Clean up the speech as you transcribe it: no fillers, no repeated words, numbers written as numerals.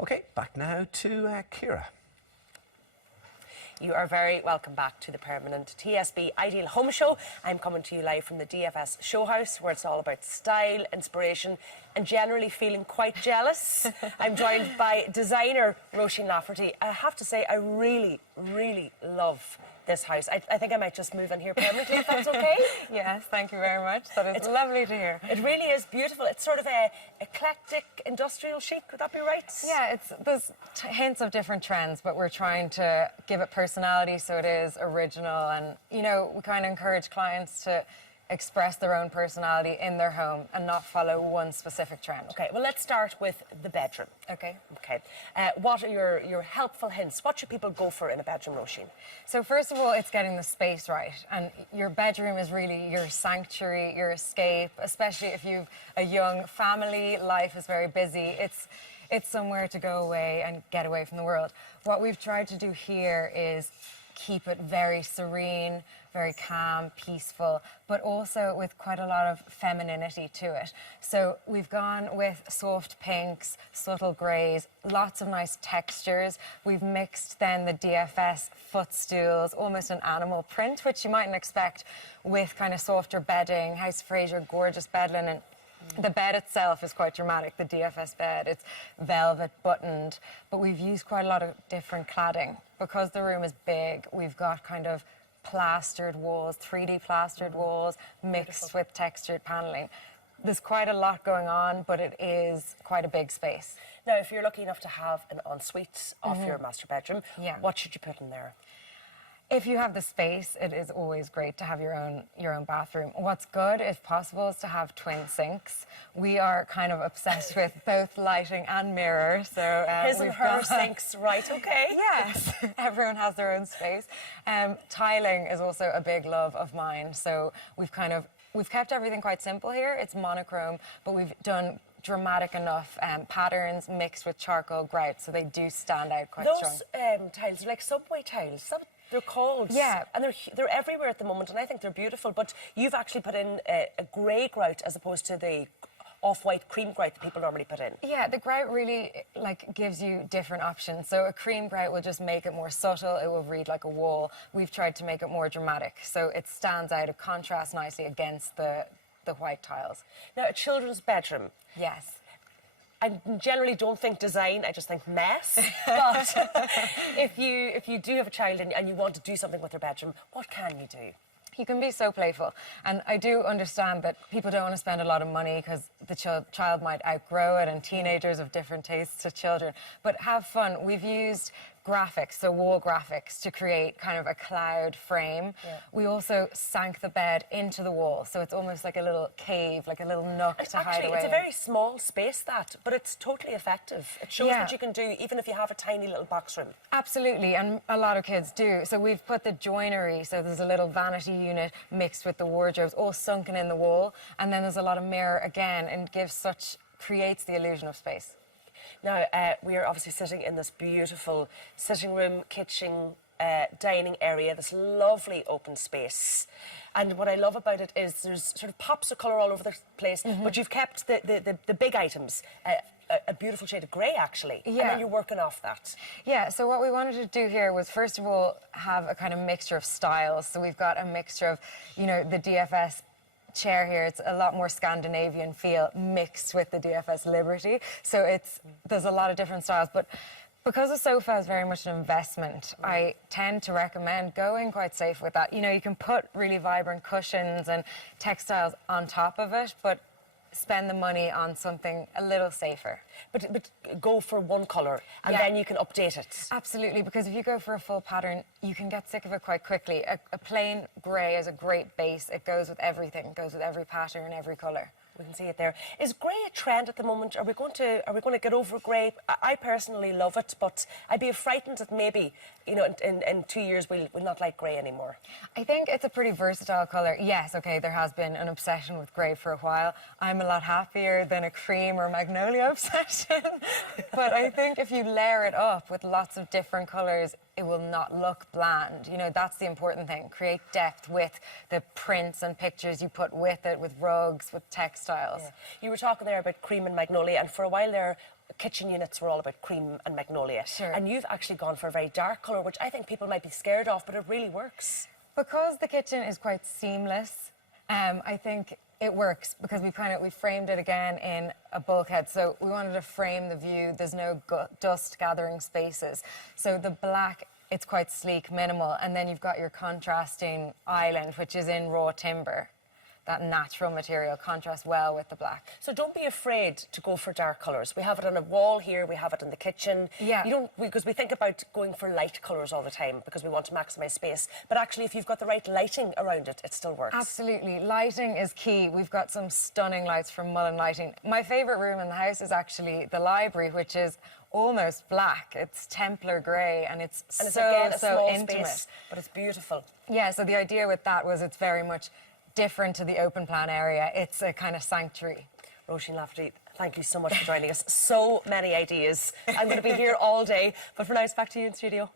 Okay, back now to Ciara. You are very welcome back to the permanent TSB Ideal Home Show. I'm coming to you live from the DFS Showhouse, where it's all about style, inspiration, and generally feeling quite jealous. I'm joined by designer Roisin Lafferty. I have to say, I really, really love this house. I think I might just move in here permanently, if that's okay. Yes, thank you very much. It's lovely to hear. It really is beautiful. It's sort of a eclectic industrial chic, would that be right? Yeah, there's hints of different trends, but we're trying to give it personality so it is original. And, you know, we kind of encourage clients to express their own personality in their home and not follow one specific trend. Okay, well, let's start with the bedroom. Okay. Okay. What are your helpful hints? What should people go for in a bedroom, Roisin? So first of all, it's getting the space right. And your bedroom is really your sanctuary, your escape, especially if you've a young family, life is very busy. It's somewhere to go away and get away from the world. What we've tried to do here is keep it very serene, very calm, peaceful, but also with quite a lot of femininity to it. So we've gone with soft pinks, subtle greys, lots of nice textures. We've mixed then the DFS footstools, almost an animal print, which you mightn't expect, with kind of softer bedding. House Fraser, gorgeous bed linen. The bed itself is quite dramatic, the DFS bed. It's velvet buttoned, but we've used quite a lot of different cladding. Because the room is big, we've got kind of plastered walls, 3D plastered walls, mixed with textured paneling. There's quite a lot going on, but it is quite a big space. Now, if you're lucky enough to have an ensuite off your master bedroom, what should you put in there? If you have the space, it is always great to have your own bathroom. What's good, if possible, is to have twin sinks. We are kind of obsessed with both lighting and mirror, so his and her sinks, right? Okay. Yes, everyone has their own space. Tiling is also a big love of mine, so we've kept everything quite simple here. It's monochrome, but we've done dramatic enough patterns mixed with charcoal grout, so they do stand out quite strong. Those tiles are like subway tiles. They're called. Yeah. And they're everywhere at the moment, and I think they're beautiful, but you've actually put in a grey grout as opposed to the off-white cream grout that people normally put in. Yeah, the grout really gives you different options. So a cream grout will just make it more subtle, it will read like a wall. We've tried to make it more dramatic, so it stands out, it contrasts nicely against the white tiles. Now, a children's bedroom. Yes. I generally don't think design, I just think mess. But if you do have a child and you want to do something with their bedroom, what can you do? You can be so playful. And I do understand that people don't want to spend a lot of money because the child might outgrow it, and teenagers have different tastes to children. But have fun. We've used graphics, so wall graphics, to create kind of a cloud frame. Yeah. We also sank the bed into the wall, so it's almost like a little cave, like a little nook to hide away. It's a very small space, but it's totally effective. It shows what you can do, even if you have a tiny little box room. Absolutely, and a lot of kids do. So we've put the joinery, so there's a little vanity unit mixed with the wardrobes, all sunken in the wall, and then there's a lot of mirror again, and creates the illusion of space. Now, we are obviously sitting in this beautiful sitting room, kitchen, dining area, this lovely open space. And what I love about it is there's sort of pops of colour all over the place, but you've kept the big items, a beautiful shade of grey, actually. Yeah. And then you're working off that. Yeah, so what we wanted to do here was, first of all, have a kind of mixture of styles. So we've got a mixture of, you know, the DFS chair here, it's a lot more Scandinavian feel mixed with the DFS Liberty. So there's a lot of different styles, but because the sofa is very much an investment, I tend to recommend going quite safe with that. You know, you can put really vibrant cushions and textiles on top of it, but spend the money on something a little safer. But go for one colour and then you can update it. Absolutely, because if you go for a full pattern, you can get sick of it quite quickly. A plain grey is a great base. It goes with everything. It goes with every pattern, every colour. We can see it there. Is grey a trend at the moment? Are we going to get over grey? I personally love it, but I'd be frightened that maybe, you know, in 2 years we'll not like grey anymore. I think it's a pretty versatile colour. Yes, okay, there has been an obsession with grey for a while. I'm a lot happier than a cream or magnolia obsession. But I think if you layer it up with lots of different colours, it will not look bland. You know, that's the important thing. Create depth with the prints and pictures you put with it, with rugs, with textiles. Yeah. You were talking there about cream and magnolia, and for a while there, kitchen units were all about cream and magnolia. Sure. And you've actually gone for a very dark colour, which I think people might be scared of, but it really works. Because the kitchen is quite seamless, I think it works because we framed it again in a bulkhead. So we wanted to frame the view. There's no dust gathering spaces. So the black, it's quite sleek, minimal. And then you've got your contrasting island, which is in raw timber. That natural material contrasts well with the black. So don't be afraid to go for dark colours. We have it on a wall here, we have it in the kitchen. Yeah. Because we think about going for light colours all the time because we want to maximise space. But actually, if you've got the right lighting around it, it still works. Absolutely. Lighting is key. We've got some stunning lights from Mullen Lighting. My favourite room in the house is actually the library, which is almost black. It's Templar grey and it's again, a small intimate. Space, but it's beautiful. Yeah, so the idea with that was it's very much different to the open plan area. It's a kind of sanctuary. Roisin Lafferty, thank you so much for joining us. So many ideas. I'm going to be here all day. But for now, it's back to you in studio.